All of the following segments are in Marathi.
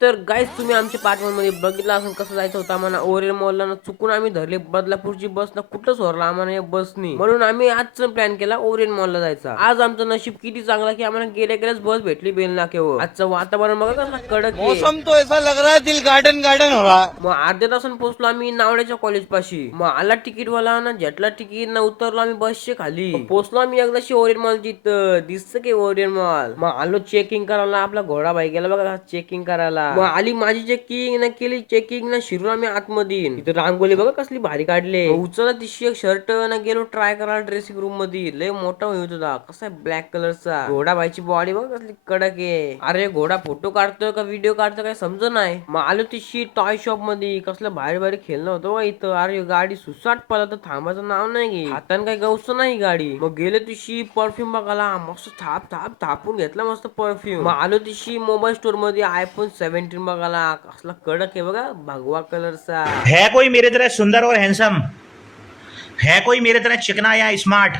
तर गाईस तुम्ही आमच्या पार्ट मध्ये बघितलं असून कसं जायचं होतं आम्हाला ओरिएंट मॉलला ना चुकून आम्ही धरले बदलापूरची बस ना कुठं सोडला आम्हाला या बसनी म्हणून आम्ही आजचा प्लॅन केला ओरिएंट मॉलला जायचा। आज आमचं नशीब किती चांगला की आम्हाला गेल्या गेल्याच बस भेटली बेल नाक्यावर। आजचं वातावरण बघा कसं कडक आहे। मौसम तो ऐसा लग रहा है दिल गार्डन गार्डन हो रहा है। मग अर्ध्या तासानं पोहोचलो आम्ही नावड्याच्या कॉलेज पाशी। मग आला तिकीट वाला ना झटला तिकीट ना उतरलो आम्ही बसच्या खाली। पोहोचलो आम्ही एकदाशी ओरिएंट मॉलची दिसतं की ओरिएंट मॉल। मग आलो चेकिंग करायला आपला घोडा बाई गेला बघा चेकिंग करायला। मग आली माझी चेकिंग ना केली चेकिंग ना शिरून आम्ही आतमध्ये इथं रांगोली बघा कसली भारी काढले। उचलला तिशी एक शर्ट ना गेलो ट्राय करायला ड्रेसिंग रूम मध्ये लय मोठा होत होता कसा आहे ब्लॅक कलरचा। घोडा बाईची बॉडी बघा कसली कडक आहे। अरे घोडा फोटो काढतोय का व्हिडिओ काढतोय काय समज नाही। मग आलो तिशी टॉय शॉप मध्ये कसलं भारी भारी खेळणं होतं बा इथं। अरे गाडी सुसाट पळत तर थांबायचं नाव नाही घे हातान काही गवस नाही गाडी। मग गेलो तिशी परफ्यूम बघायला मस्त थाप थाप थापून घेतला मस्त परफ्यूम। मग आलो तिशी मोबाईल स्टोर मध्ये आयफोन 17 बघायला कसला कडक आहे बघा भगवा कलरचा। है कोई मेरे तरह सुंदर और हैंडसम? है कोई मेरे तरह चिकना या स्मार्ट?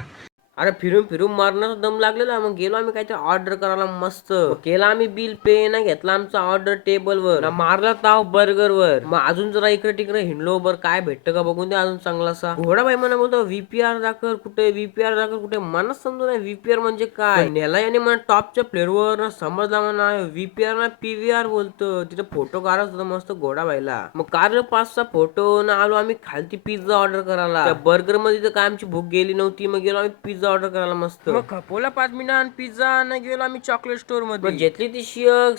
अरे फिरून फिरून मारण्याचा दम लागलेला। मग गेलो आम्ही काहीतरी ऑर्डर करायला मस्त। मग केला आम्ही बिल पे ना घेतला आमचा ऑर्डर टेबल वर ना मारला ताव बर्गर वर। मग अजून जरा इकडे तिकडे हिंडलो बर काय भेटतं का बघून दे अजून चांगलासा। घोडा बाई म्हणा बोलतो व्हीपीआर दाखल कुठे व्हीपीआर दाखल कुठे मला समजून नाही व्हीपीआर म्हणजे काय। नेला याने मला टॉपच्या फ्लेअरवर ना समजला म्हणा व्हीपीआर ना पीव्हीआर बोलतो। तिथे फोटो काढत होता मस्त घोडा बाईला। मग काढलं 5-6 फोटो ना आलो आम्ही खालती पिझ्झा ऑर्डर करायला। त्या बर्गर मध्ये तर काय आमची भूक गेली नव्हती। मग गेलो आम्ही पिझ्झा ऑर्डर करायला मस्त। मग खपोला 5 मिनिटांनी पिझ्झा ना गेलो आम्ही चॉकलेट स्टोर मध्ये घेतली ती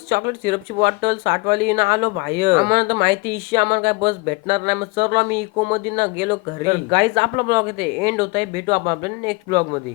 चॉकलेट सिरपची बॉटल 60 वाली ना आलो बाहेर। आम्हाला तर माहिती इशी आम्हाला काय बस भेटणार नाही। मग चरलो आम्ही इको मध्ये ना गेलो घरी। गाईज आपला ब्लॉग इथे एंड होत आहे भेटू आपण आपल्या नेक्स्ट ब्लॉग मध्ये।